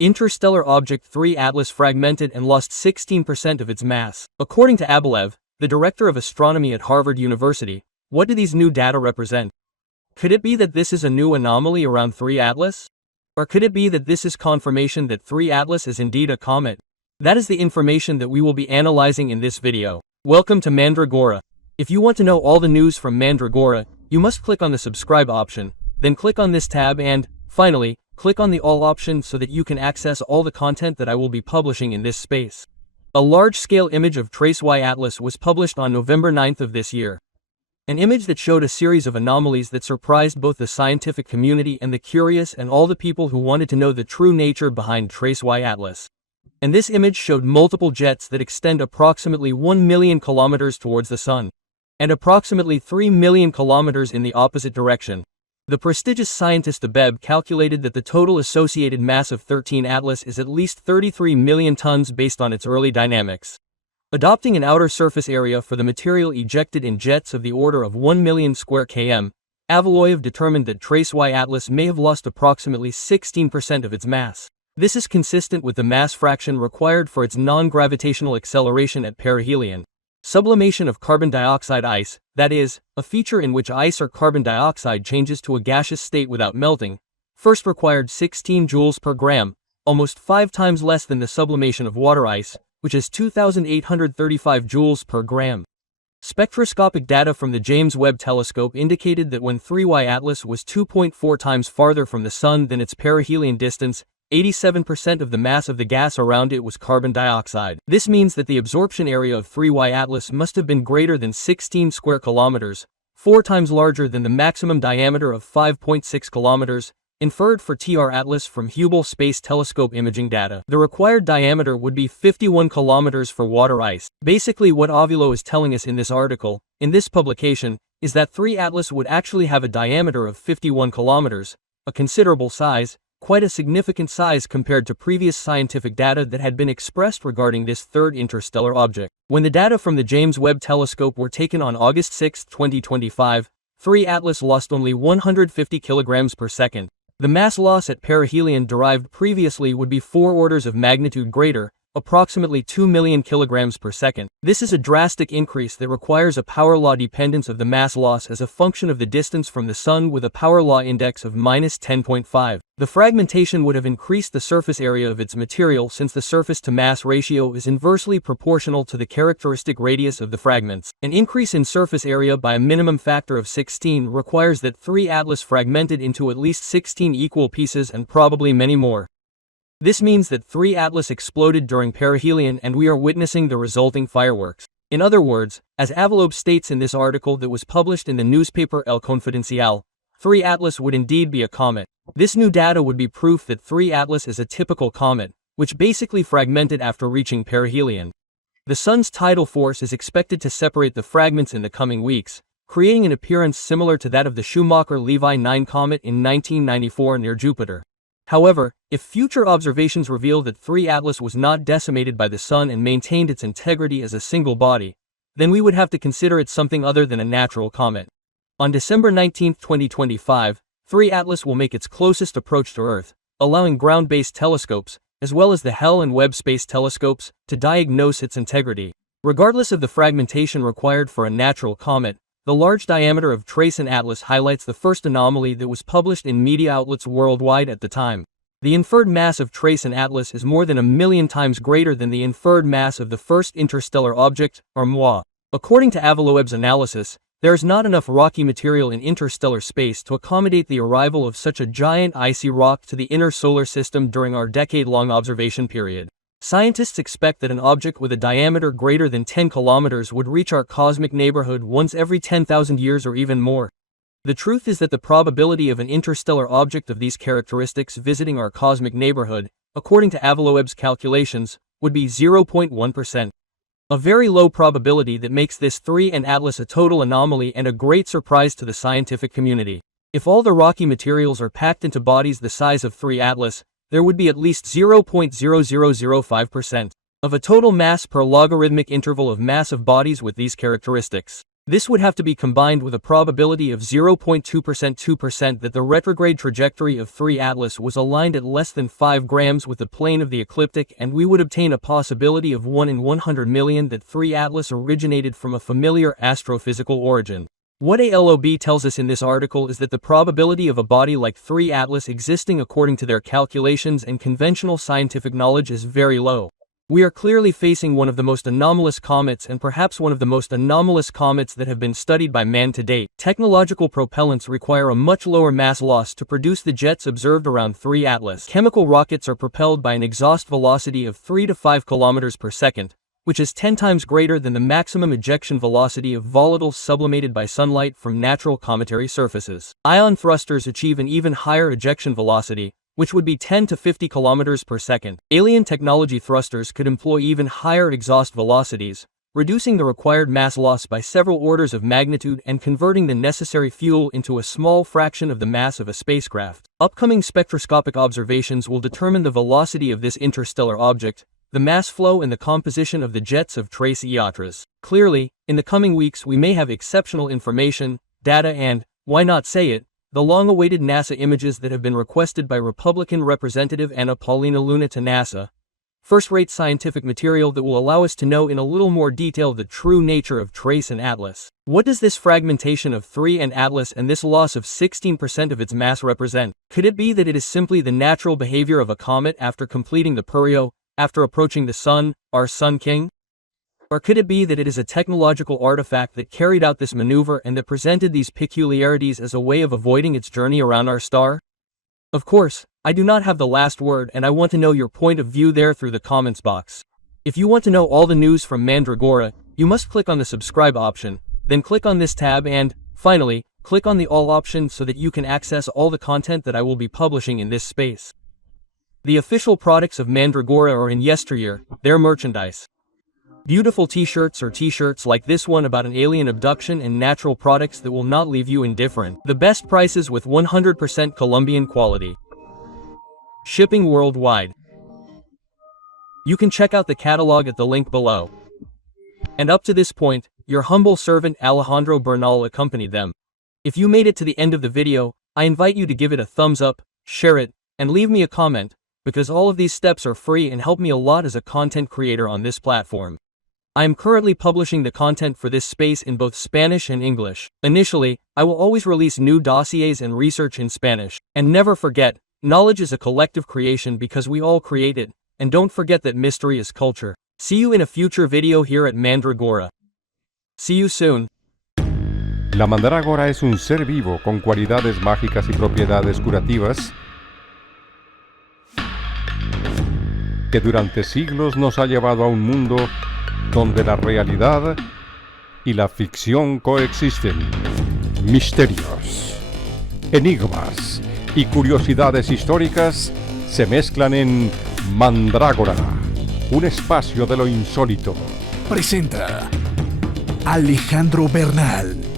Interstellar Object 3 Atlas fragmented and lost 16% of its mass. According to Abelev, the director of astronomy at Harvard University, what do these new data represent? Could it be that this is a new anomaly around 3 Atlas? Or could it be that this is confirmation that 3 Atlas is indeed a comet? That is the information that we will be analyzing in this video. Welcome to Mandrágora. If you want to know all the news from Mandrágora, you must click on the subscribe option, then click on this tab and, finally, click on the all option so that you can access all the content that I will be publishing in this space. A large-scale image of Trace Y Atlas was published on November 9th of this year. An image that showed a series of anomalies that surprised both the scientific community and the curious and all the people who wanted to know the true nature behind Trace Y Atlas. And this image showed multiple jets that extend approximately 1 million kilometers towards the Sun, and approximately 3 million kilometers in the opposite direction. The prestigious scientist Abeb calculated that the total associated mass of 13 Atlas is at least 33 million tons based on its early dynamics. Adopting an outer surface area for the material ejected in jets of the order of 1 million square km, Avaloyev determined that Trace Y Atlas may have lost approximately 16% of its mass. This is consistent with the mass fraction required for its non-gravitational acceleration at perihelion. Sublimation of carbon dioxide ice, that is, a feature in which ice or carbon dioxide changes to a gaseous state without melting, first required 16 joules per gram, almost 5 times less than the sublimation of water ice, which is 2,835 joules per gram. Spectroscopic data from the James Webb Telescope indicated that when 3Y Atlas was 2.4 times farther from the Sun than its perihelion distance, 87% of the mass of the gas around it was carbon dioxide. This means that the absorption area of 3Y Atlas must have been greater than 16 square kilometers, 4 times larger than the maximum diameter of 5.6 kilometers, inferred for TR Atlas from Hubble Space Telescope imaging data. The required diameter would be 51 kilometers for water ice. Basically what Avilo is telling us in this article, in this publication, is that 3 Atlas would actually have a diameter of 51 kilometers, a considerable size, quite a significant size compared to previous scientific data that had been expressed regarding this third interstellar object. When the data from the James Webb Telescope were taken on August 6, 2025, 3 Atlas lost only 150 kilograms per second. The mass loss at perihelion derived previously would be 4 orders of magnitude greater, approximately 2 million kilograms per second. This is a drastic increase that requires a power law dependence of the mass loss as a function of the distance from the Sun with a power law index of -10.5. The fragmentation would have increased the surface area of its material since the surface-to-mass ratio is inversely proportional to the characteristic radius of the fragments. An increase in surface area by a minimum factor of 16 requires that 3 Atlas fragmented into at least 16 equal pieces and probably many more. This means that 3 Atlas exploded during perihelion and we are witnessing the resulting fireworks. In other words, as Avaloyev states in this article that was published in the newspaper El Confidencial, 3 Atlas would indeed be a comet. This new data would be proof that 3 Atlas is a typical comet, which basically fragmented after reaching perihelion. The Sun's tidal force is expected to separate the fragments in the coming weeks, creating an appearance similar to that of the Schumacher-Levy 9 comet in 1994 near Jupiter. However, if future observations reveal that 3 Atlas was not decimated by the Sun and maintained its integrity as a single body, then we would have to consider it something other than a natural comet. On December 19, 2025, 3 Atlas will make its closest approach to Earth, allowing ground-based telescopes, as well as the Hubble and Webb space telescopes, to diagnose its integrity. Regardless of the fragmentation required for a natural comet, the large diameter of Trace and Atlas highlights the first anomaly that was published in media outlets worldwide at the time. The inferred mass of Trace and Atlas is more than 1 million times greater than the inferred mass of the first interstellar object, or Misiá. According to Avaloyev's analysis, there is not enough rocky material in interstellar space to accommodate the arrival of such a giant icy rock to the inner solar system during our decade-long observation period. Scientists expect that an object with a diameter greater than 10 kilometers would reach our cosmic neighborhood once every 10,000 years or even more. The truth is that the probability of an interstellar object of these characteristics visiting our cosmic neighborhood, according to Avaloyev's calculations, would be 0.1%. A very low probability that makes this 3 and Atlas a total anomaly and a great surprise to the scientific community. If all the rocky materials are packed into bodies the size of 3 Atlas, there would be at least 0.0005% of a total mass per logarithmic interval of mass of bodies with these characteristics. This would have to be combined with a probability of 0.2% that the retrograde trajectory of 3 Atlas was aligned at less than 5 grams with the plane of the ecliptic, and we would obtain a possibility of 1 in 100 million that 3 Atlas originated from a familiar astrophysical origin. What ALOB tells us in this article is that the probability of a body like 3 Atlas existing according to their calculations and conventional scientific knowledge is very low. We are clearly facing one of the most anomalous comets, and perhaps one of the most anomalous comets that have been studied by man to date. Technological propellants require a much lower mass loss to produce the jets observed around 3 Atlas. Chemical rockets are propelled by an exhaust velocity of 3 to 5 kilometers per second, which is 10 times greater than the maximum ejection velocity of volatiles sublimated by sunlight from natural cometary surfaces. Ion thrusters achieve an even higher ejection velocity, which would be 10 to 50 kilometers per second. Alien technology thrusters could employ even higher exhaust velocities, reducing the required mass loss by several orders of magnitude and converting the necessary fuel into a small fraction of the mass of a spacecraft. Upcoming spectroscopic observations will determine the velocity of this interstellar object, the mass flow and the composition of the jets of trace Iatras. Clearly, in the coming weeks we may have exceptional information, data and, why not say it, the long-awaited NASA images that have been requested by Republican Representative Anna Paulina Luna to NASA. First-rate scientific material that will allow us to know in a little more detail the true nature of Trace and Atlas. What does this fragmentation of 3 and Atlas and this loss of 16% of its mass represent? Could it be that it is simply the natural behavior of a comet after completing the perio, after approaching the Sun, our Sun King? Or could it be that it is a technological artifact that carried out this maneuver and that presented these peculiarities as a way of avoiding its journey around our star? Of course, I do not have the last word, and I want to know your point of view there through the comments box. If you want to know all the news from Mandrágora, you must click on the subscribe option, then click on this tab and, finally, click on the all option so that you can access all the content that I will be publishing in this space. The official products of Mandrágora are in yesteryear, their merchandise. Beautiful t-shirts or t-shirts like this one about an alien abduction and natural products that will not leave you indifferent. The best prices with 100% Colombian quality. Shipping worldwide. You can check out the catalog at the link below. And up to this point, your humble servant Alejandro Bernal accompanied them. If you made it to the end of the video, I invite you to give it a thumbs up, share it, and leave me a comment, because all of these steps are free and help me a lot as a content creator on this platform. I am currently publishing the content for this space in both Spanish and English. Initially, I will always release new dossiers and research in Spanish. And never forget, knowledge is a collective creation because we all create it, and don't forget that mystery is culture. See you in a future video here at Mandrágora. See you soon. La mandrágora es un ser vivo con cualidades mágicas y propiedades curativas que durante siglos nos ha llevado a un mundo donde la realidad y la ficción coexisten. Misterios, enigmas y curiosidades históricas se mezclan en Mandrágora, un espacio de lo insólito. Presenta Alejandro Bernal.